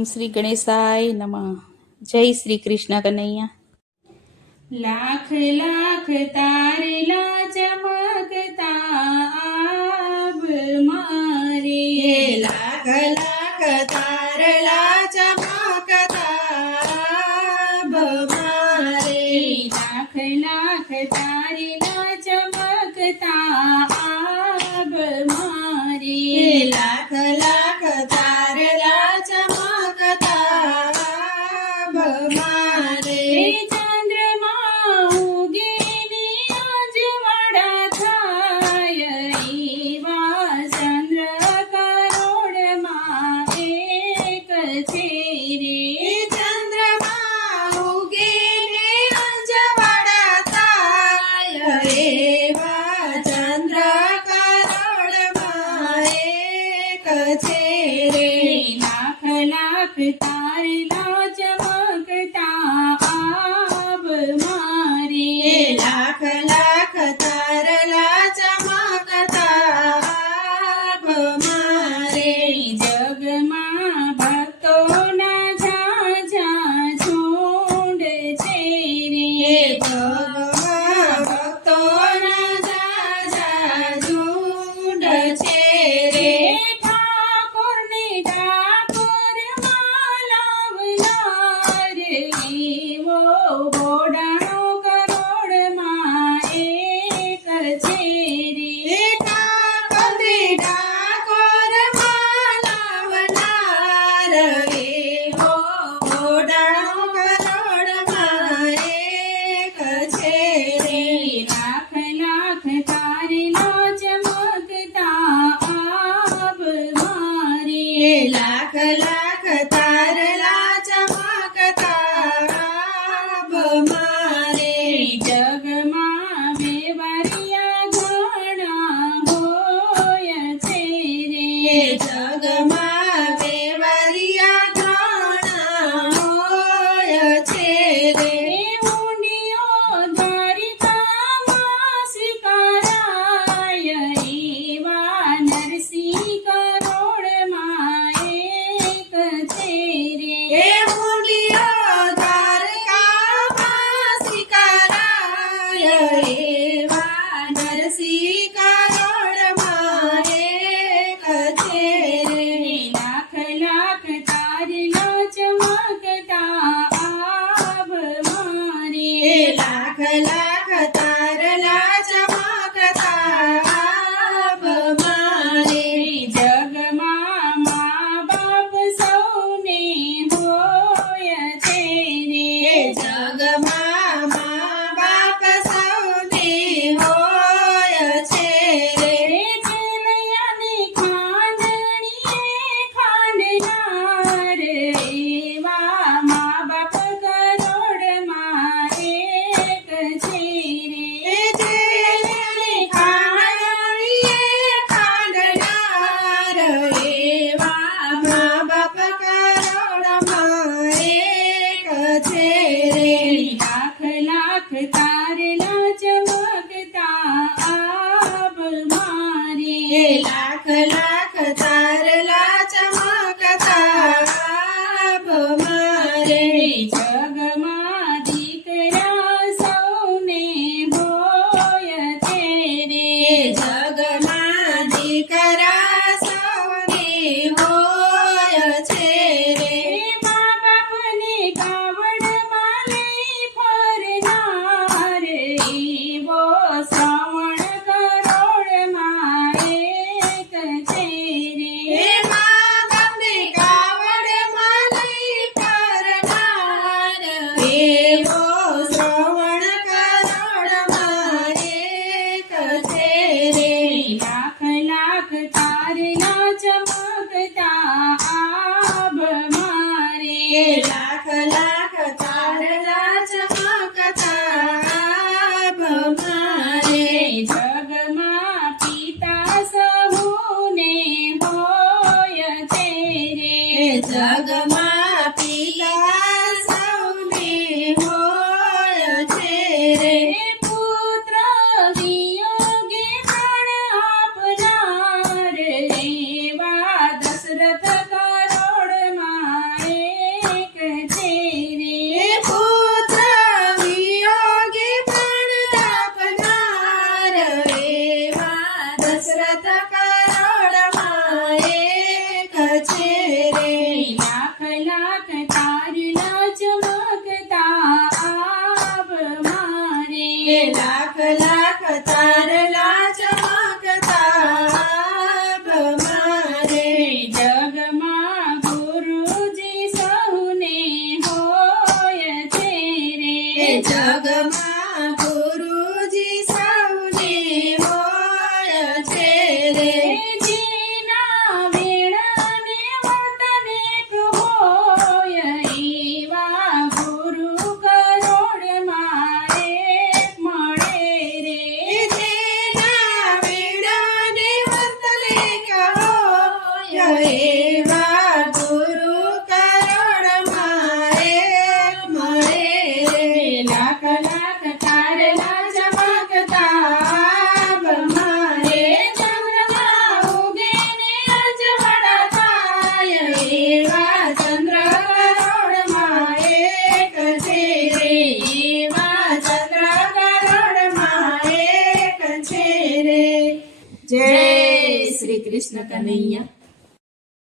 ઓમ શ્રી ગણેશાય નમઃ. જય શ્રી કૃષ્ણ કનૈયા. લાખ લાખ તારલા ચમકતા આબ મારે, લાખ લાખ તારલા ચમકતા આબ મારે, લાખ લાખ તારલા ચમકતા આબ મારે, લાખ લાખ તારલા ચમકતા આબ મારે, ચંદ્રમા ઉગીને અજવાળા થાય, એવા ચંદ્ર કરોડમાં એક છે રે. ચંદ્રમા ઉગીને અજવાળા થાય, એવા ચંદ્ર કરોડમાં એક છે રે. લાખ લાખ તારલા ચમકતા આબ મારે, લાખ લાખ તારલા ચમકતા આબ મારે, જગમાં ભક્તોના ઝાઝા ઝુંડ છે રે. ભગવાન ભક્તોના ઝાઝા ઝુંડ છે રે. ઠાકોરને ઠાકોરમાં લાવનાર, એવો ઘોડાનો કરોડમાં એક છે રે. ઠાકોરને ઠાકોરમાં લાવનાર, એવો ઘોડાનો કરોડમાં એક છે રે. લાખ લાખ તારલા ચમકતા આબ મારે, લાખ લાખ તારલા ચમકતા આબ મારે, જગમાં વેવારિયા ઘણા હોય છે રે. જગમાં વેવારિયા ઘણા હોય છે રે. ઊંડિયો દ્વારિકામાં સ્વીકારાય, એવા નરસિંહ કરોડમાં એક છે રે. મૂલ્યો દ્વારકામાં સ્વીકારાય, એવા નરસિંહ કરોડમાં એક છે રે. લાખ લાખ તારલા ચમકતા આબ મારે, લાખ લાખ તારલા ચમકતા આબ મારે, જગમાં મા બાપ સૌને હોય છે રે. જગમાં મા બાપ સૌને હોય છે રે. ચેલૈયાની ખાંડણીએ ખાંડનાર, એવા મા બાપ કરોડમાં એક છે રે. જેલની ખાંડણીએ ખાંડનાર, એવા મા બાપ કરોડમાં એક છે રે. લાખ લાખ તારલા ચમકતા આબ મારે, લાખ લાખ તારલા ચમકતા આબ મારે, જગમાં દીકરા સૌને હોય છે રે. જગમાં દીકરા સૌને હોય છે રે. મા બાપને કાવડમાં લઈ ફરનાર, એ લાખ લાખ તારલા ચમકતા મારે જગમાં ગુરુજી સૌને હોય છે એ રે જગમાં ગુરુજી સૌને હોય છે રે જીના વેળાને વતને હોય એવા ગુરુ કરોડમાં એક મળે રે જેના વેડાને વર્તલે હોય એવા ગુરુ કરોડમાં એક મળે રે લાખ લાખ તારલા ચમકતા મારે ચંદ્રમાં ઉગે ને અજવાળા થાય એવા ચંદ્ર કરોડમાં એક છે રે એવા ચંદ્ર કરોડમાં એક છે રે જય શ્રી કૃષ્ણ કનૈયા